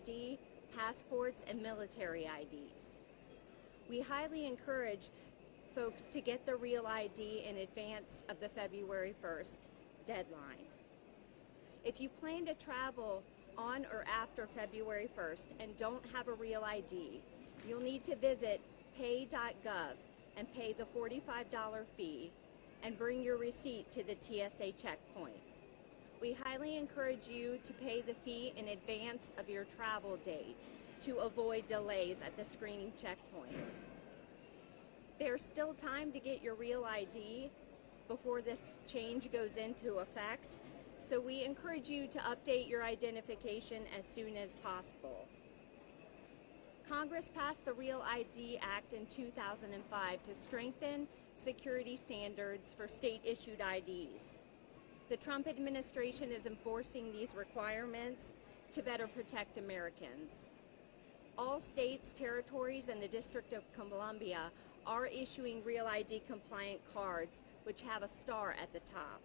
ID, passports, and military IDs. We highly encourage folks to get the Real ID in advance of the February 1st deadline. If you plan to travel on or after February 1st and don't have a Real ID, you'll need to visit Pay.gov and pay the $45 fee and bring your receipt to the TSA checkpoint. We highly encourage you to pay the fee in advance of your travel date to avoid delays at the screening checkpoint. There's still time to get your Real ID before this change goes into effect, so we encourage you to update your identification as soon as possible. Congress passed the Real ID Act in 2005 to strengthen security standards for state-issued IDs. The Trump administration is enforcing these requirements to better protect Americans. All states, territories, and the District of Columbia are issuing Real ID compliant cards, which have a star at the top.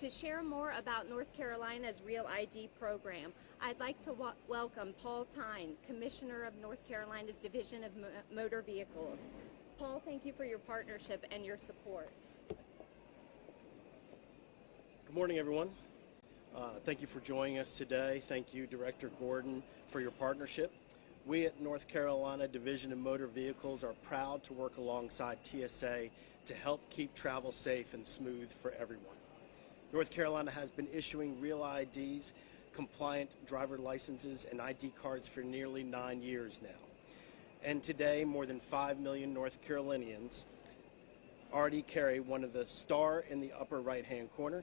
To share more about North Carolina's Real ID program, I'd like to welcome Paul Tyne, Commissioner of North Carolina's Division of Motor Vehicles. Paul, thank you for your partnership and your support. Good morning, everyone. Thank you for joining us today. Thank you, Director Gordon, for your partnership. We at North Carolina Division of Motor Vehicles are proud to work alongside TSA to help keep travel safe and smooth for everyone. North Carolina has been issuing Real IDs, compliant driver licenses, and ID cards for nearly 9 years now. And today, more than 5 million North Carolinians already carry one of the star in the upper right-hand corner.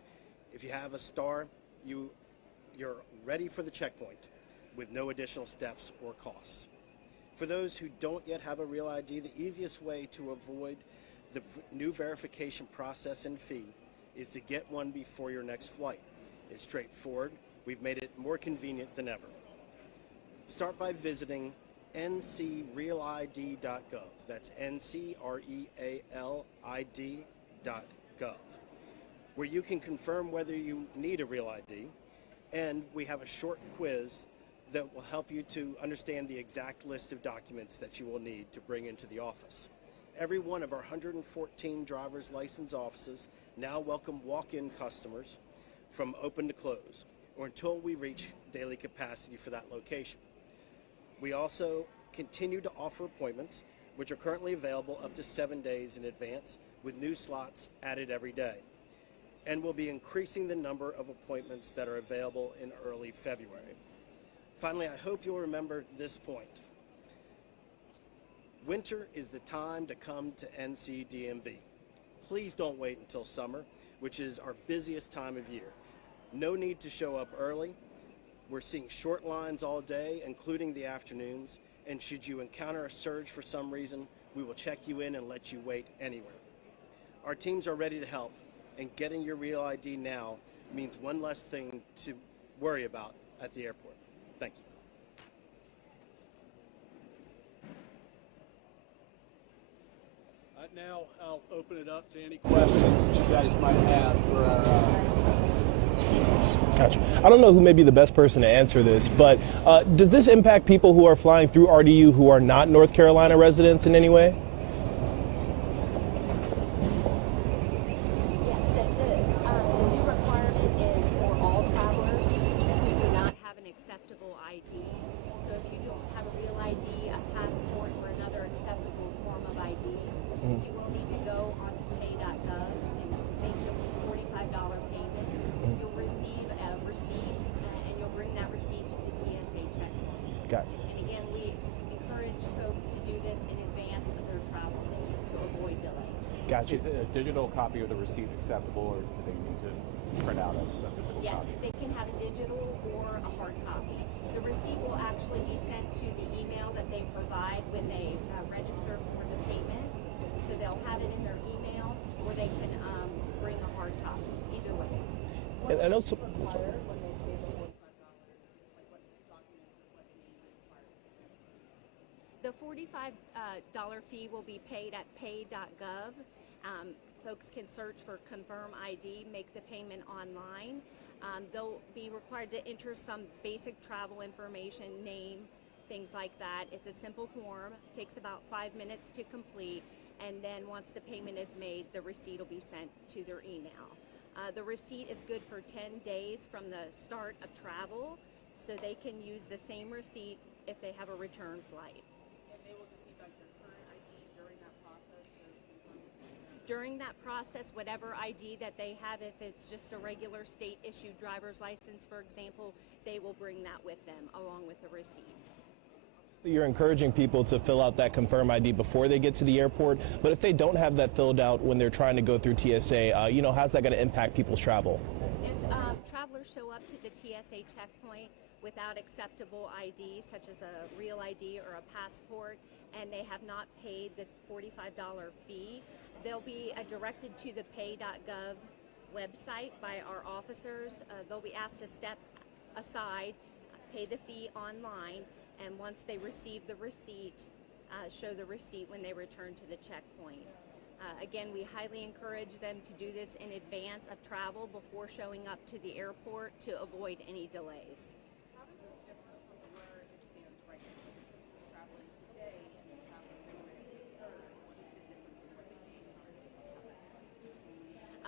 If you have a star, you're ready for the checkpoint with no additional steps or costs. For those who don't yet have a Real ID, the easiest way to avoid the new verification process and fee is to get one before your next flight. It's straightforward. We've made it more convenient than ever. Start by visiting ncrealid.gov. That's ncrealid.gov, where you can confirm whether you need a Real ID, and we have a short quiz that will help you to understand the exact list of documents that you will need to bring into the office. Every one of our 114 driver's license offices now welcome walk-in customers from open to close, or until we reach daily capacity for that location. We also continue to offer appointments, which are currently available up to 7 days in advance, with new slots added every day. And we'll be increasing the number of appointments that are available in early February. Finally, I hope you'll remember this point. Winter is the time to come to NCDMV. Please don't wait until summer, which is our busiest time of year. No need to show up early. We're seeing short lines all day, including the afternoons, and should you encounter a surge for some reason, we will check you in and let you wait anywhere. Our teams are ready to help, and getting your Real ID now means one less thing to worry about at the airport. Thank you. Now I'll open it up to any questions that you guys might have for our speakers. Gotcha. I don't know who may be the best person to answer this, but does this impact people who are flying through RDU who are not North Carolina residents in any way? Yes, the new requirement is for all travelers who do not have an acceptable ID. So if you don't have a Real ID, a passport, or another acceptable form of ID, you will need to go onto Pay.gov and make your $45 payment. You'll receive a receipt, and you'll bring that receipt to the TSA checkpoint. Got it. And again, we encourage folks to do this in advance of their travel date to avoid delays. Gotcha. Is a digital copy of the receipt acceptable, or do they need to print out a physical Yes, copy? they can have a digital or a hard copy. The receipt will actually be sent to the email that they provide when they register for the payment. So they'll have it in their email, or they can bring a hard copy. Either way. And I know some. The $45 fee will be paid at Pay.gov. Folks can search for ConfirmID, make the payment online. They'll be required to enter some basic travel information, name, things like that. It's a simple form, takes about 5 minutes to complete, and then once the payment is made, the receipt will be sent to their email. The receipt is good for 10 days from the start of travel, so they can use the same receipt if they have a return flight. And they will just need like their current ID during that process? During that process, whatever ID that they have, if it's just a regular state-issued driver's license, for example, they will bring that with them along with the receipt. You're encouraging people to fill out that Confirm ID before they get to the airport, but if they don't have that filled out when they're trying to go through TSA, how's that going to impact people's travel? If travelers show up to the TSA checkpoint without acceptable ID, such as a REAL ID or a passport, and they have not paid the $45 fee, they'll be directed to the Pay.gov website by our officers. They'll be asked to step aside, pay the fee online, and once they receive the receipt, show the receipt when they return to the checkpoint. Again, we highly encourage them to do this in advance of travel before showing up to the airport to avoid any delays. How does this differ from where it stands right now? If someone was traveling today and they traveled February 3rd, what is the difference in what they pay in order to have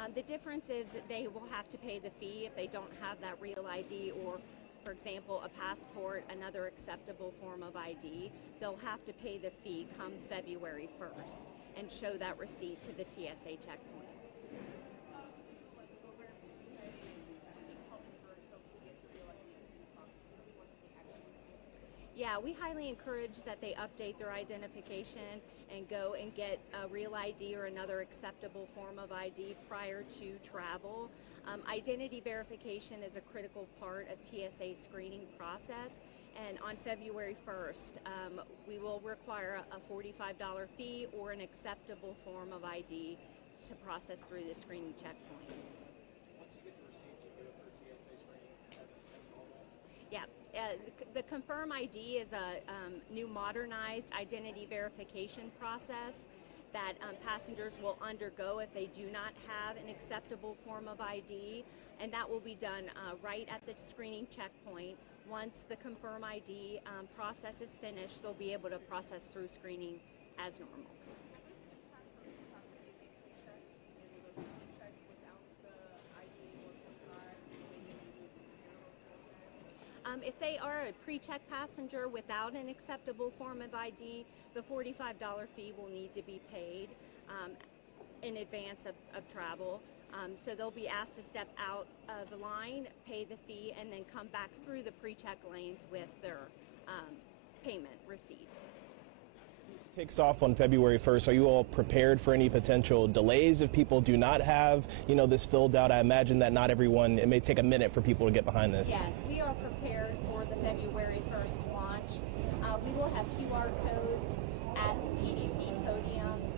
that? The difference is that they will have to pay the fee if they don't have that REAL ID or, for example, a passport, another acceptable form of ID. They'll have to pay the fee come February 1st and show that receipt to the TSA checkpoint. Yeah, we highly encourage that they update their identification and go and get a REAL ID or another acceptable form of ID prior to travel. Identity verification is a critical part of TSA screening process, and on February 1st, we will require a $45 fee or an acceptable form of ID to process through the screening checkpoint. Once you get the receipt, you go through TSA screening as normal? Yeah, the ConfirmID is a new modernized identity verification process that passengers will undergo if they do not have an acceptable form of ID, and that will be done right at the screening checkpoint. Once the ConfirmID process is finished, they'll be able to process through screening as normal. If they are a pre-check passenger without an acceptable form of ID, the $45 fee will need to be paid in advance of travel. So they'll be asked to step out of the line, pay the fee, and then come back through the pre-check lanes with their payment receipt. Kicks off on February 1st. Are you all prepared for any potential delays if people do not have, this filled out? I imagine that not everyone, it may take a minute for people to get behind this. Yes, we are prepared for the February 1st launch. We will have QR codes at the TDC podiums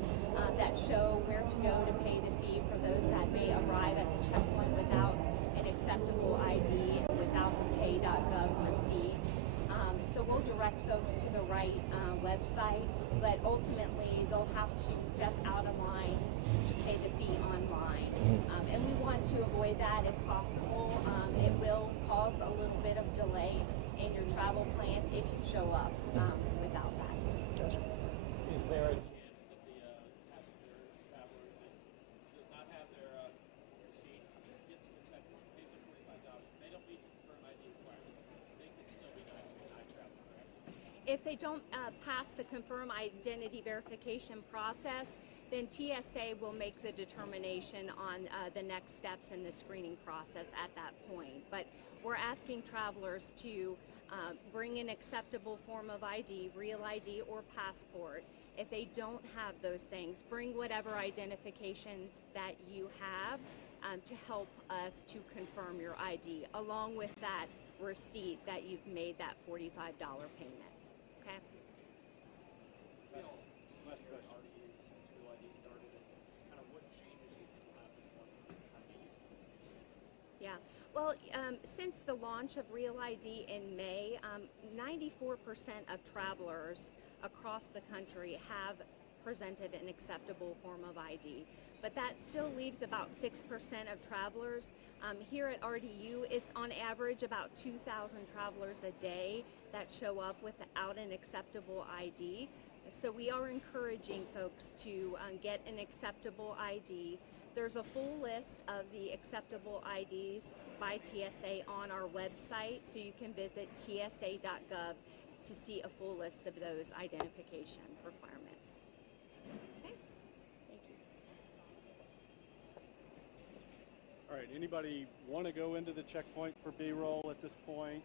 that show where to go to pay the fee for those that may arrive at the checkpoint without an acceptable ID and without the Pay.gov receipt. So we'll direct folks to the right website, but ultimately they'll have to step out of line to pay the fee online. And we want to avoid that if possible. It will cause a little bit of delay in your travel plans if you show up without that. Is there a chance that the passenger traveler that does not have their receipt gets to the checkpoint, pays the $45, they don't meet the ConfirmID requirements, they can still be denied travel, correct? If they don't pass the Confirm identity verification process, then TSA will make the determination on the next steps in the screening process at that point. But we're asking travelers to bring an acceptable form of ID, REAL ID or passport. If they don't have those things, bring whatever identification that you have to help us to confirm your ID, along with that receipt that you've made that $45 payment. Okay? Last question. Since REAL ID started, and kind of what changes do you think will happen once they kind of get used to this new system? Yeah. Well, since the launch of REAL ID in May, 94% of travelers across the country have presented an acceptable form of ID. But that still leaves about 6% of travelers. Here at RDU, it's on average about 2,000 travelers a day that show up without an acceptable ID. So we are encouraging folks to get an acceptable ID. There's a full list of the acceptable IDs by TSA on our website, so you can visit TSA.gov to see a full list of those identification requirements. Okay, thank you. All right, anybody want to go into the checkpoint for B-roll at this point?